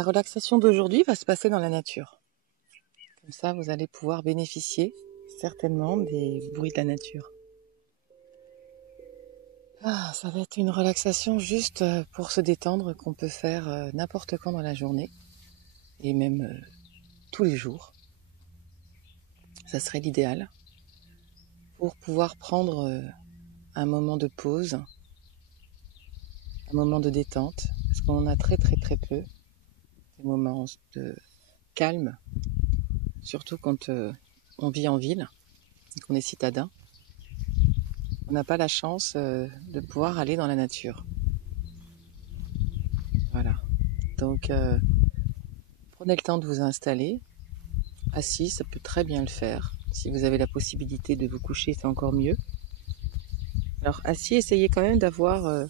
La relaxation d'aujourd'hui va se passer dans la nature. Comme ça, vous allez pouvoir bénéficier certainement des bruits de la nature. Ça va être une relaxation juste pour se détendre qu'on peut faire n'importe quand dans la journée et même tous les jours. Ça serait l'idéal pour pouvoir prendre un moment de pause, un moment de détente, parce qu'on en a très peu, des moments de calme, surtout quand on vit en ville et qu'on est citadin. On n'a pas la chance de pouvoir aller dans la nature. Voilà. Donc, prenez le temps de vous installer. Assis, ça peut très bien le faire. Si vous avez la possibilité de vous coucher, c'est encore mieux. Alors, assis, essayez quand même d'avoir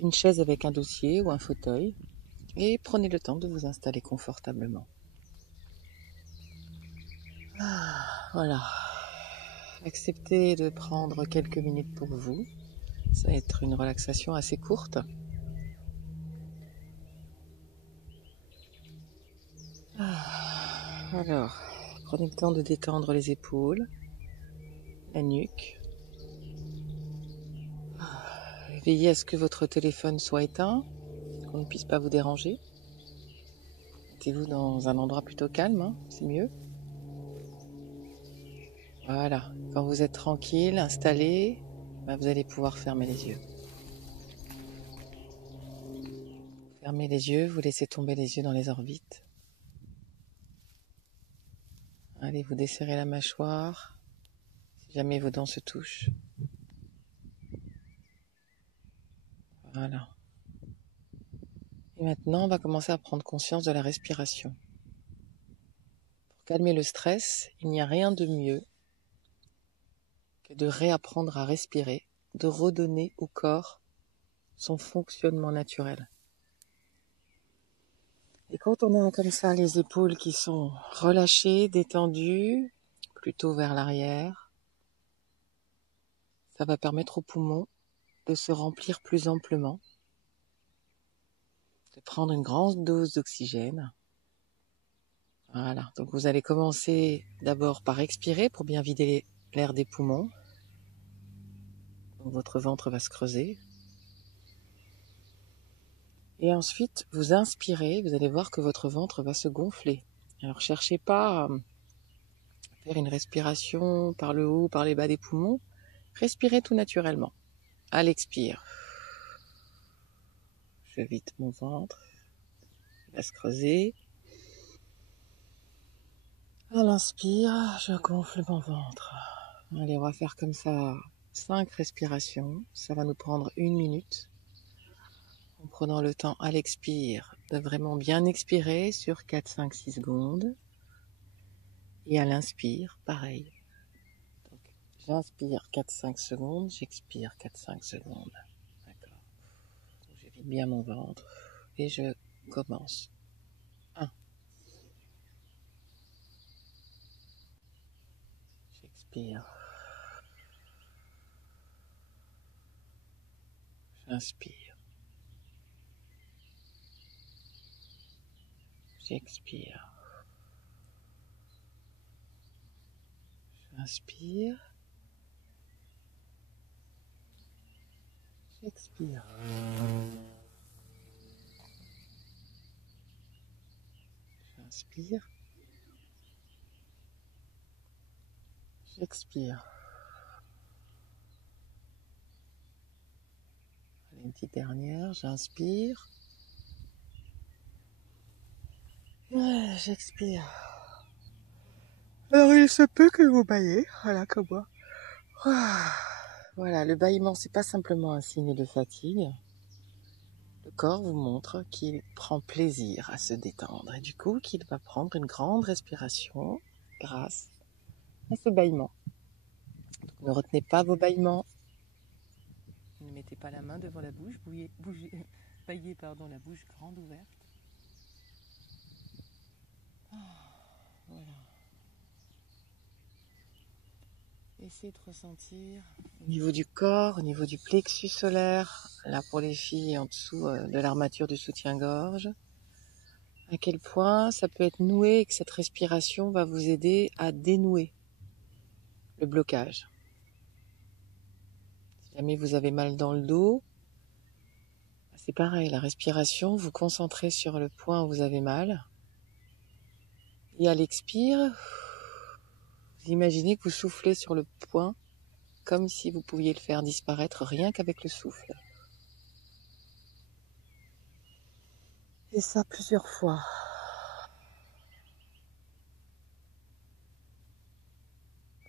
une chaise avec un dossier ou un fauteuil. Et prenez le temps de vous installer confortablement. Voilà. Acceptez de prendre quelques minutes pour vous. Ça va être une relaxation assez courte. Alors, prenez le temps de détendre les épaules, la nuque. Veillez à ce que votre téléphone soit éteint, qu'on ne puisse pas vous déranger. Mettez-vous dans un endroit plutôt calme, c'est mieux. Voilà, quand vous êtes tranquille, installé, vous allez pouvoir fermer les yeux. Fermez les yeux, vous laissez tomber les yeux dans les orbites. Allez, vous desserrez la mâchoire, si jamais vos dents se touchent. Voilà. Et maintenant, on va commencer à prendre conscience de la respiration. Pour calmer le stress, il n'y a rien de mieux que de réapprendre à respirer, de redonner au corps son fonctionnement naturel. Et quand on a comme ça les épaules qui sont relâchées, détendues, plutôt vers l'arrière, ça va permettre aux poumons de se remplir plus amplement, de prendre une grande dose d'oxygène. Voilà, donc vous allez commencer d'abord par expirer pour bien vider l'air des poumons. Donc votre ventre va se creuser. Et ensuite, vous inspirez, vous allez voir que votre ventre va se gonfler. Alors cherchez pas à faire une respiration par le haut, par les bas des poumons. Respirez tout naturellement. À l'expire, je vide mon ventre, il va se creuser. À l'inspire, je gonfle mon ventre. Allez, on va faire comme ça 5 respirations. Ça va nous prendre 1 minute. En prenant le temps à l'expire de vraiment bien expirer sur 4, 5, 6 secondes. Et à l'inspire, pareil. Donc, j'inspire 4-5 secondes, j'expire 4-5 secondes. D'accord. Donc, je vide bien mon ventre et je commence. 1. J'expire. J'inspire. J'expire. J'inspire. J'expire. J'inspire. J'expire. Allez, une petite dernière. J'inspire. J'expire. Alors il se peut que vous baillez, voilà comme moi. Voilà, le bâillement, c'est pas simplement un signe de fatigue. Le corps vous montre qu'il prend plaisir à se détendre et du coup qu'il va prendre une grande respiration grâce à ce bâillement. Donc, ne retenez pas vos bâillements. Ne mettez pas la main devant la bouche, baillez la bouche grande ouverte. Voilà. Essayez de ressentir au niveau du corps, au niveau du plexus solaire, là pour les filles en dessous de l'armature du soutien-gorge. à quel point ça peut être noué et que cette respiration va vous aider à dénouer le blocage. Si jamais vous avez mal dans le dos, c'est pareil, la respiration, vous concentrez sur le point où vous avez mal. Et à l'expire, vous imaginez que vous soufflez sur le point comme si vous pouviez le faire disparaître rien qu'avec le souffle. Et ça plusieurs fois.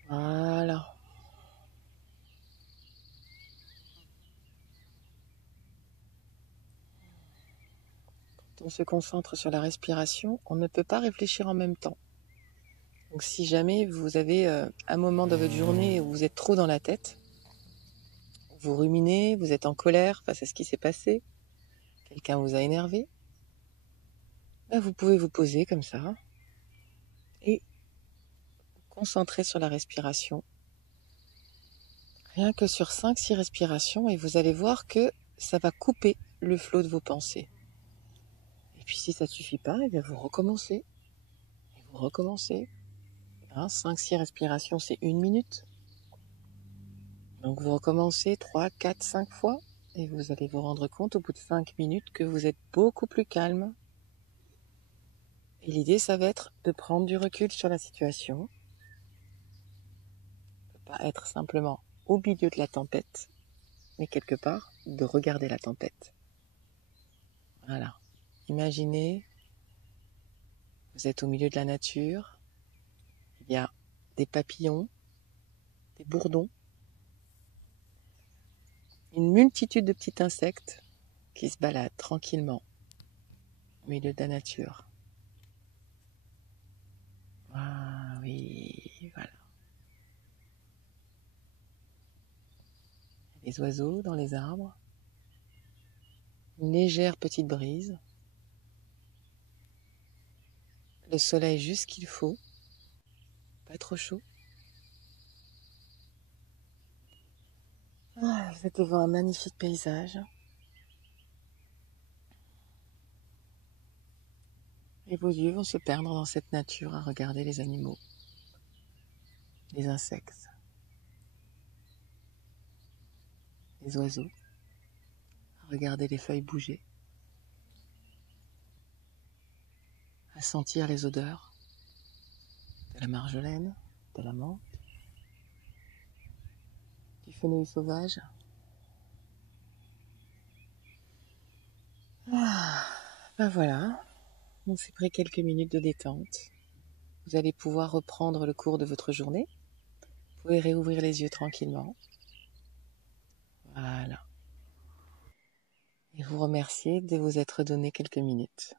Voilà. Quand on se concentre sur la respiration, on ne peut pas réfléchir en même temps. Donc si jamais vous avez un moment dans votre journée où vous êtes trop dans la tête, vous ruminez, vous êtes en colère face à ce qui s'est passé, quelqu'un vous a énervé, ben vous pouvez vous poser comme ça et vous concentrer sur la respiration. Rien que sur 5-6 respirations et vous allez voir que ça va couper le flot de vos pensées. Et puis si ça ne suffit pas, et bien vous recommencez. Et vous recommencez. 5-6 respirations, c'est 1 minute. Donc vous recommencez 3, 4, 5 fois. Et vous allez vous rendre compte au bout de 5 minutes que vous êtes beaucoup plus calme. Et l'idée, ça va être de prendre du recul sur la situation. Ne pas être simplement au milieu de la tempête, mais quelque part, de regarder la tempête. Voilà. Imaginez, vous êtes au milieu de la nature. Il y a des papillons, des bourdons, une multitude de petits insectes qui se baladent tranquillement au milieu de la nature. Ah oui, voilà. Les oiseaux dans les arbres, une légère petite brise, le soleil juste qu'il faut, pas trop chaud. Vous êtes devant un magnifique paysage. Et vos yeux vont se perdre dans cette nature à regarder les animaux, les insectes, les oiseaux, à regarder les feuilles bouger, à sentir les odeurs de la marjolaine, de la menthe, du fenouil sauvage. Ben voilà, on s'est pris quelques minutes de détente. Vous allez pouvoir reprendre le cours de votre journée. Vous pouvez réouvrir les yeux tranquillement. Voilà. Et vous remercier de vous être donné quelques minutes.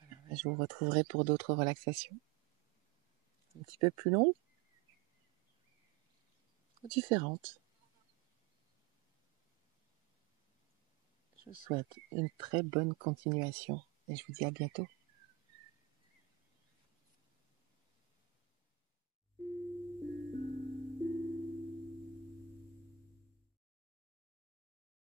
Voilà. Je vous retrouverai pour d'autres relaxations. Un petit peu plus longues ou différentes. Je vous souhaite une très bonne continuation et je vous dis à bientôt.